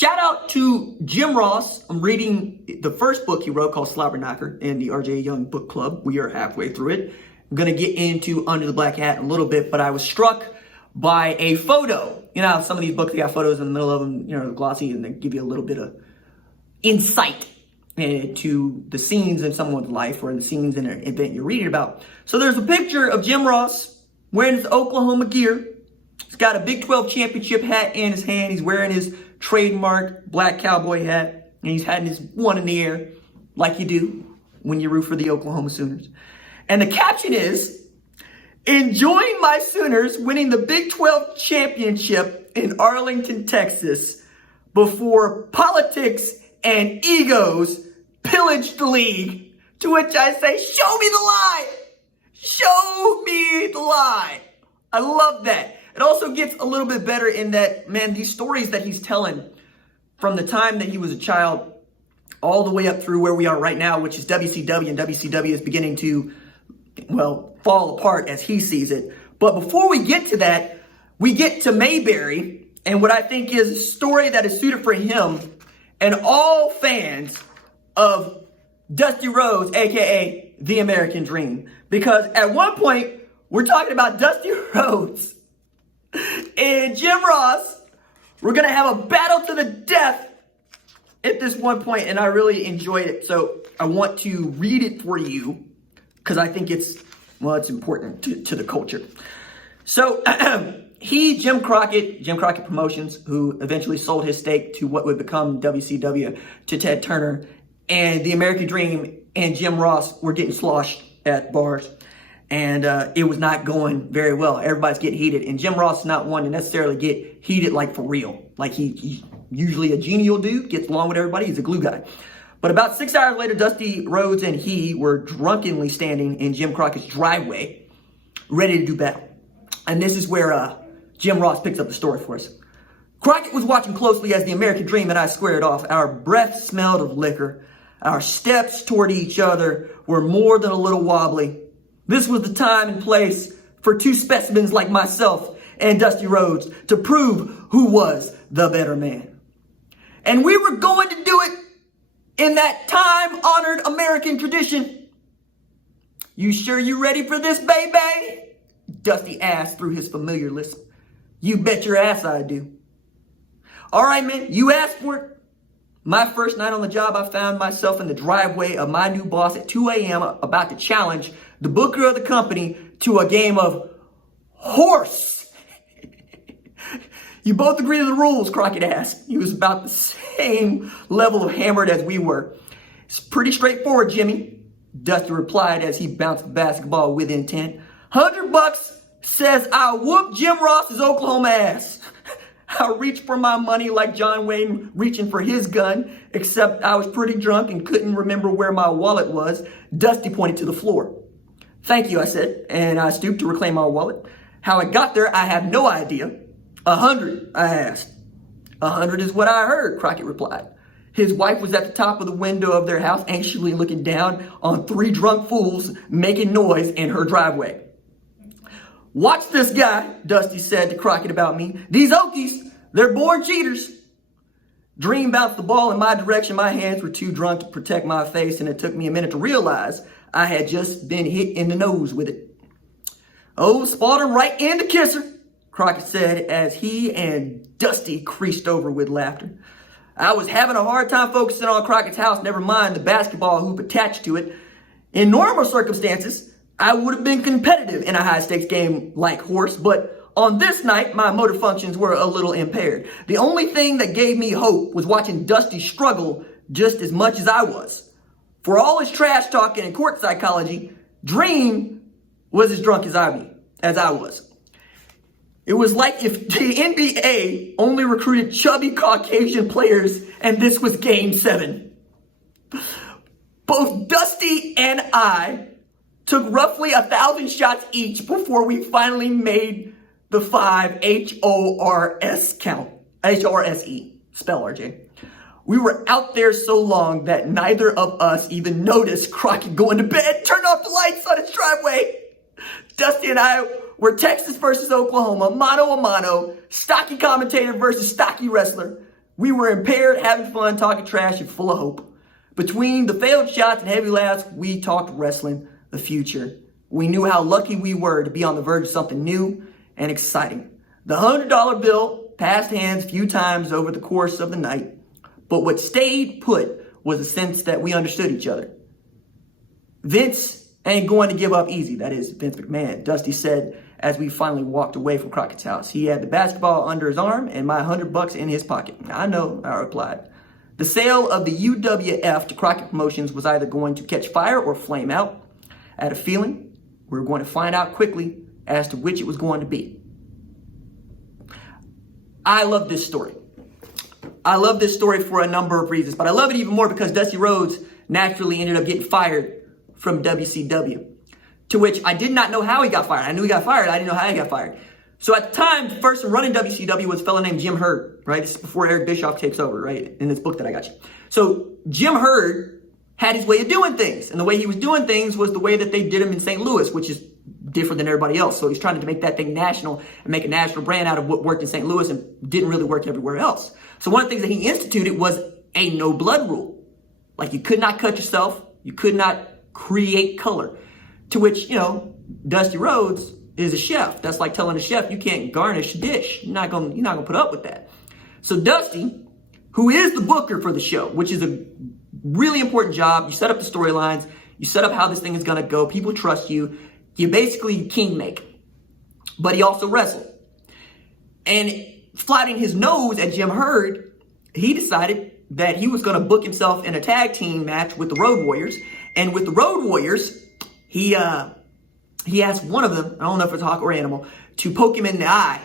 Shout out to Jim Ross. I'm reading the first book he wrote called Slobberknocker in the RJ Young Book Club. We are halfway through it. I'm going to get into Under the Black Hat in a little bit, but I was struck by a photo. You know, some of these books, they got photos in the middle of them, you know, glossy, and they give you a little bit of insight to the scenes in someone's life or the scenes in an event you're reading about. So there's a picture of Jim Ross wearing his Oklahoma gear. He's got a Big 12 championship hat in his hand. He's wearing his trademark black cowboy hat, and he's had his one in the air like you do when you root for the Oklahoma Sooners. And the caption is, "Enjoying my Sooners winning the Big 12 championship in Arlington, Texas, before politics and egos pillaged the league." To which I say, show me the lie. Show me the lie. I love that. It also gets a little bit better in that, man, these stories that he's telling from the time that he was a child all the way up through where we are right now, which is WCW, and WCW is beginning to, well, fall apart as he sees it. But before we get to that, we get to Mayberry and what I think is a story that is suited for him and all fans of Dusty Rhodes, aka the American Dream. Because at one point, we're talking about Dusty Rhodes and Jim Ross. We're going to have a battle to the death at this one point, and I really enjoyed it. So I want to read it for you because I think it's important to the culture. So Jim Crockett Promotions, who eventually sold his stake to what would become WCW to Ted Turner, and the American Dream and Jim Ross were getting sloshed at bars. And it was not going very well. Everybody's getting heated. And Jim Ross is not one to necessarily get heated like for real. Like he's usually a genial dude, gets along with everybody. He's a glue guy. But about 6 hours later, Dusty Rhodes and he were drunkenly standing in Jim Crockett's driveway, ready to do battle. And this is where Jim Ross picks up the story for us. Crockett was watching closely as the American Dream and I squared off. Our breath smelled of liquor. Our steps toward each other were more than a little wobbly. This was the time and place for two specimens like myself and Dusty Rhodes to prove who was the better man. And we were going to do it in that time-honored American tradition. "You sure you ready for this, baby?" Dusty asked through his familiar lisp. "You bet your ass I do." "All right, man, you asked for it." My first night on the job, I found myself in the driveway of my new boss at 2 a.m. about to challenge the booker of the company to a game of horse. "You both agree to the rules?" Crockett asked. He was about the same level of hammered as we were. "It's pretty straightforward, Jimmy," Dusty replied as he bounced the basketball with intent. $100 says I'll whoop Jim Ross's Oklahoma ass. I reached for my money like John Wayne reaching for his gun, except I was pretty drunk and couldn't remember where my wallet was. Dusty pointed to the floor. "Thank you," I said, and I stooped to reclaim my wallet. How it got there, I have no idea. $100, I asked. $100 is what I heard, Crockett replied. His wife was at the top of the window of their house, anxiously looking down on three drunk fools making noise in her driveway. "Watch this guy," Dusty said to Crockett about me. "These Okies, they're born cheaters." Dream bounced the ball in my direction. My hands were too drunk to protect my face, and it took me a minute to realize I had just been hit in the nose with it. "Oh, spot him right in the kisser," Crockett said as he and Dusty creased over with laughter. I was having a hard time focusing on Crockett's house, never mind the basketball hoop attached to it. In normal circumstances, I would have been competitive in a high-stakes game like horse, but on this night, my motor functions were a little impaired. The only thing that gave me hope was watching Dusty struggle just as much as I was. For all his trash talking and court psychology, Dream was as drunk as I was. It was like if the NBA only recruited chubby Caucasian players and this was Game 7. Both Dusty and I took roughly 1,000 shots each before we finally made the 5 HORS count. HRSE. Spell RJ. We were out there so long that neither of us even noticed Crockett going to bed, turned off the lights on his driveway. Dusty and I were Texas versus Oklahoma, mano a mano, stocky commentator versus stocky wrestler. We were impaired, having fun, talking trash, and full of hope. Between the failed shots and heavy laughs, we talked wrestling, the future. We knew how lucky we were to be on the verge of something new and exciting. The $100 bill passed hands a few times over the course of the night, but what stayed put was a sense that we understood each other. Vince ain't going to give up easy. That is Vince McMahon. Dusty said as we finally walked away from Crockett's house. He had the basketball under his arm and my $100 in his pocket. I know, I replied. The sale of the UWF to Crockett Promotions was either going to catch fire or flame out. I had a feeling we were going to find out quickly as to which it was going to be. I love this story. I love this story for a number of reasons, but I love it even more because Dusty Rhodes naturally ended up getting fired from WCW, to which I did not know how he got fired. I knew he got fired. I didn't know how he got fired. So at the time, the first one running WCW was a fellow named Jim Herd, right? This is before Eric Bischoff takes over, right? In this book that I got you. So Jim Herd had his way of doing things. And the way he was doing things was the way that they did them in St. Louis, which is different than everybody else. So he's trying to make that thing national and make a national brand out of what worked in St. Louis and didn't really work everywhere else. So one of the things that he instituted was a no blood rule. Like you could not cut yourself. You could not create color. To which, Dusty Rhodes is a chef. That's like telling a chef you can't garnish a dish. You're not gonna put up with that. So Dusty, who is the booker for the show, which is a really important job. You set up the storylines. You set up how this thing is gonna go. People trust you. You basically king make. But he also wrestled. And flattening his nose at Jim Herd, he decided that he was gonna book himself in a tag team match with the Road Warriors. And with the Road Warriors, he asked one of them, I don't know if it's Hawk or Animal, to poke him in the eye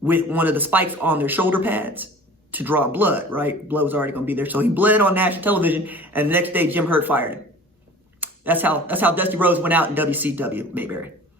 with one of the spikes on their shoulder pads to draw blood, right? Blood was already going to be there. So he bled on national television, and the next day Jim Herd fired him. That's how Dusty Rhodes went out in WCW, Mayberry.